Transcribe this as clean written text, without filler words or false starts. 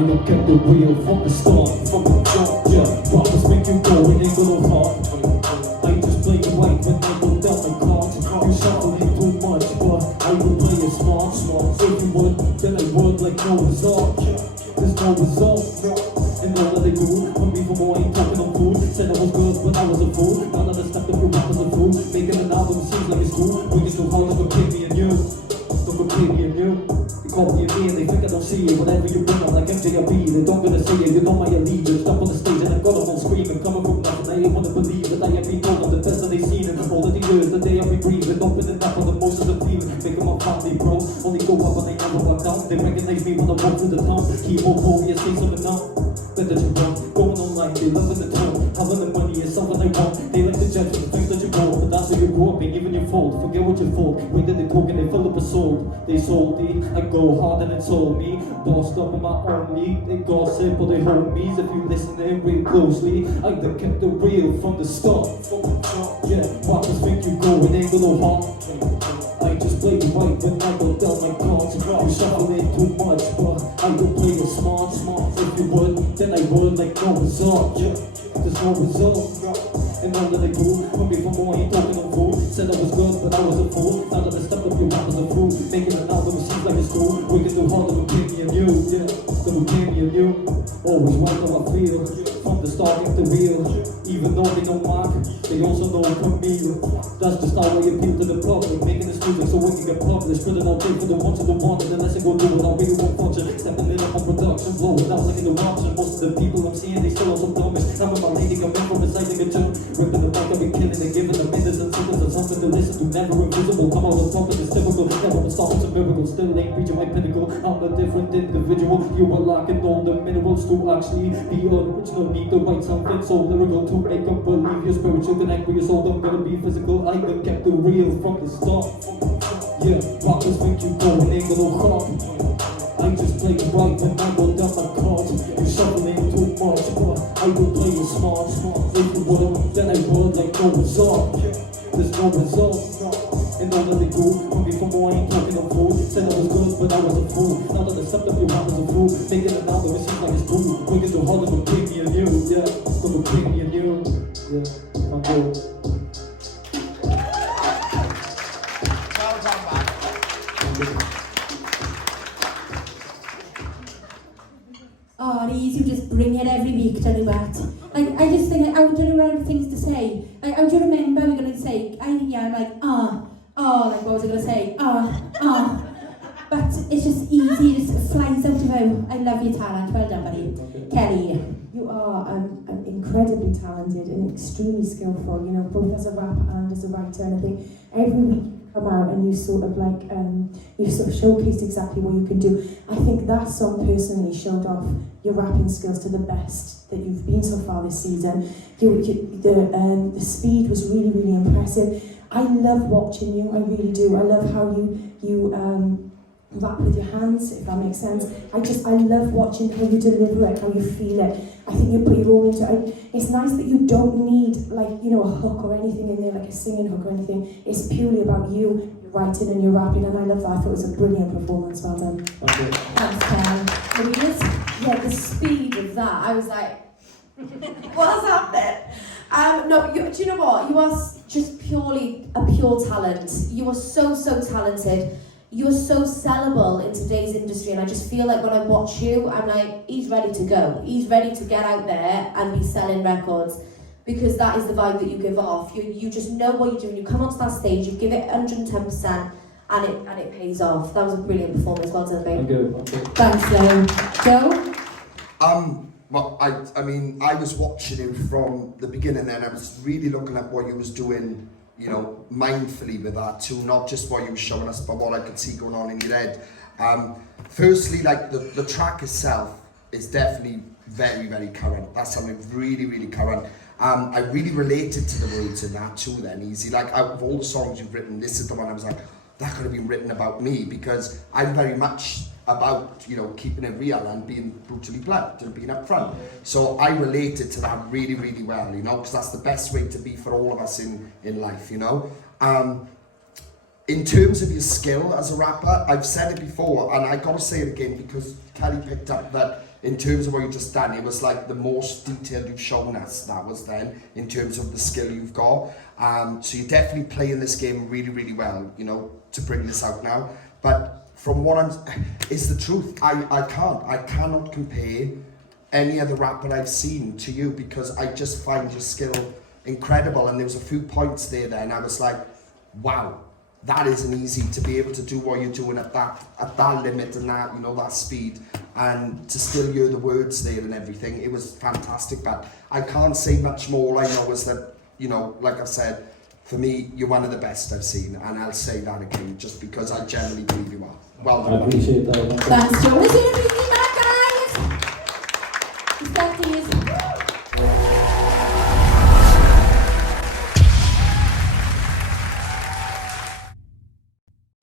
I don't get the real from the start, from the jump, yeah. Rappers make you go and ain't got no heart. I just play it right when I go down my cards. You shuffling too much, but I will play it smart. If you would, then I would like no result. There's no result, and all that they do. From me for more, I ain't talking on food. Said I was good, but I was a fool. Now that I stepped up, your rappers are through. Making an album seems like it's cool. We can do hard, don't compare me and you. Don't compare me and you. They call me a man, they think I don't see it. Whatever you bring up like MJRB, they don't gonna say it. You know my allegiance. Step on the stage and I got them all screaming. Coming from nothing, I ain't wanna believe that I have been told I'm the best that they seen in all of the years. The day I've been breathing, opening up on the emotions I'm feeling. Making my family bro, only go up when they never walk down. They recognize me when I walk through the town. Keep on moving, say something now. Better to run, going online, they loving the tone. Having the money is something they want. They like the judge, the things that you want. But that's how you grow up, ain't even your fault. Forget what you thought. When did they talk and they fill up a soul. They sold me, I go hard and it's all me. Bossed up in my own league. They gossip or they homies. If you listen in real closely, I done kept the real from the start. Yeah, rappers think you go and ain't got no heart. I just play it right when I go down my cards. You shuffling too much, but I don't play it smart. If you would, then I would like no result. There's no result, and all that I do. From me for more, I ain't talking on food. Said I was good, but I was a fool. Now that I stepped up, your rappers are through. Making an album, it seems like it's cool. We can do harder than me and you, yeah. Than me and you. Always right how I feel. From the start, it's the real. Even though they don't mark, they also know Camille. That's just how I appeal to the public. Making this music so we can get published. Put it out there for the ones who don't want it. Unless I go do it, I'll really won't function. Stepping it up on production, blowing out like an eruption. Most of the people I'm seeing, they still also blemish. I'm with my lady, I'm in from reciting a tune. Ripping the mic, I've been killing it, giving them minutes and seconds of something to listen to. Never invisible, come out on top of this typical. Never been stopping some miracles, still ain't reaching my pinnacle. I'm a different individual. You are lacking all the minerals to actually be original. Need to write something so lyrical to make them believe your spiritual connect with your soul. Don't gotta be physical. I done kept the real from the start. Yeah, rappers think you go and ain't got no heart. I just play it right when I go down my cards. You shuffling too much, but I will play it smart. If you would, then I would like no result. There's no result, and all that they do. From me for more, I ain't talking on food. Said I was good, but I was a fool. Now that I stepped up, your rappers a fool. Making an album, it seems like it's cool. We can do harder than me and you, yeah. Gonna bring me and you, yeah. My goal. Oh, these you just bring it every week, don't you, Matt? I just think, I would run out of things to say. I would remember we're going to say, I'm like, like what was I going to say? But it's just easy, it just flies out of you. I love your talent, well done, buddy. Kelly. You are incredibly talented and extremely skillful, you know, both as a rapper and as a writer. And I think every week you come out and you sort of like, you sort of showcased exactly what you can do. I think that song personally showed off your rapping skills to the best that you've been so far this season. The speed was really, really impressive. I love watching you, I really do. I love how you rap with your hands, if that makes sense. I love watching how you deliver it, how you feel it. I think you put your all into it. It's nice that you don't need, like, you know, a hook or anything in there, like a singing hook or anything. It's purely about you, your writing and your rapping, and I love that. I thought it was a brilliant performance. Well done. Thanks, Ken. Yeah, the speed of that, I was like, what's happening? No, do you know what? You are just purely a pure talent. You are so, so talented. You are so sellable in today's industry, and I just feel like when I watch you, I'm like, he's ready to go. He's ready to get out there and be selling records, because that is the vibe that you give off. You just know what you're doing. You come onto that stage, you give it 110%, and it pays off. That was a brilliant performance. Well done, babe. Okay. Thanks, Joe. Well, I mean, I was watching you from the beginning, and I was really looking at what you was doing, you know, mindfully with that too, not just what you were showing us, but what I could see going on in your head. Firstly, like the track itself is definitely very, very current. That's something really, really current. I really related to the words in that too then, Easy. Like, out of all the songs you've written, this is the one I was like, that could have been written about me, because I'm very much about, you know, keeping it real and being brutally blunt and being upfront. So I related to that really, really well, you know, because that's the best way to be for all of us in life, you know. In terms of your skill as a rapper, I've said it before, and I gotta say it again, because Kelly picked up that in terms of what you've just done, it was like the most detailed you've shown us, that was then, in terms of the skill you've got. So you're definitely playing this game really, really well, you know, to bring this out now. But from what it's the truth. I cannot compare any other rapper I've seen to you, because I just find your skill incredible. And there was a few points there and I was like, wow, that isn't easy to be able to do what you're doing at that limit and that, you know, that speed, and to still hear the words there and everything. It was fantastic. But I can't say much more. All I know is that, you know, like I've said, for me, you're one of the best I've seen, and I'll say that again just because I genuinely believe you are. Well done. I appreciate that. Thanks, Joe. Let's do a big back, guys. Respect, please.